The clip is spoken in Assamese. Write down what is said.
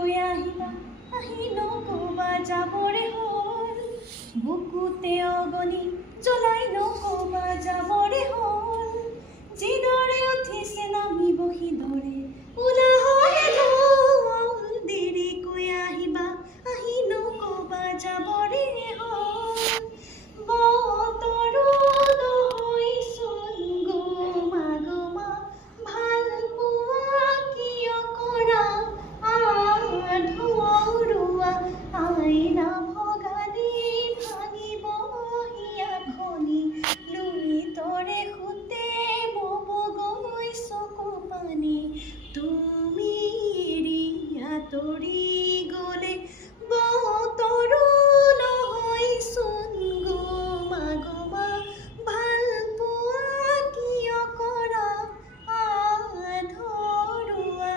কৈ আহিবা আহি নকবা যাবৰে হ'ল বুকুতে অগনি জ্বলাই নকবা যাবৰে হ'ল যিদৰে উঠিছে নামিব সিদৰে উলাহৰে ঢল দেৰিকৈ আহিবা আহি নকবা যাবৰে হ'ল বতৰো নহয়চোন গোমা গোমা ভাল পোৱা কিয় কৰা আধৰুৱা আইনা ভগানী ভাঙিব হিয়াখনি লুইতৰে সুতে বব গৈ চকু পানী তুমি এৰি আঁতৰি গ'লে বতৰো নহয়চোন গোমা গোমা ভাল পোৱা কিয় কৰা আধৰুৱা।